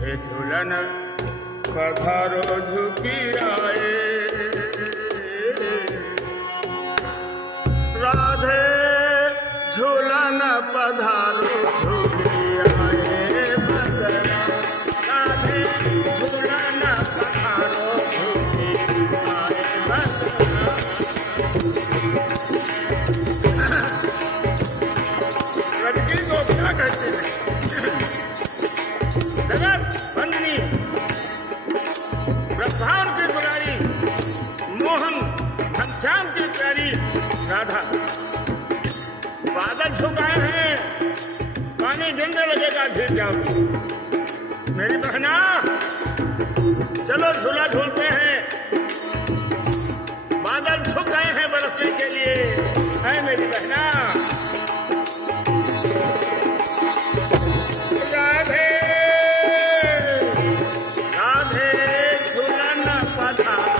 हे झूलन पधारो झुकी आए, राधे झूलन पधारो झुकी आए बंदना, राधे झूलन पधारो झुकी आए बंदना। लड़की को क्या कहते हैं? जगत बंदनी, ब्रह्मांड की दुलारी, मोहन घनश्याम की प्यारी राधा। बादल झुकाए हैं, पानी गिरने लगेगा फिर जाओ। मेरी बहना चलो झूला झूलते हैं, बादल झुक गए हैं बरसने के लिए, है मेरी बहना। राधे राधे झूलन पधारो,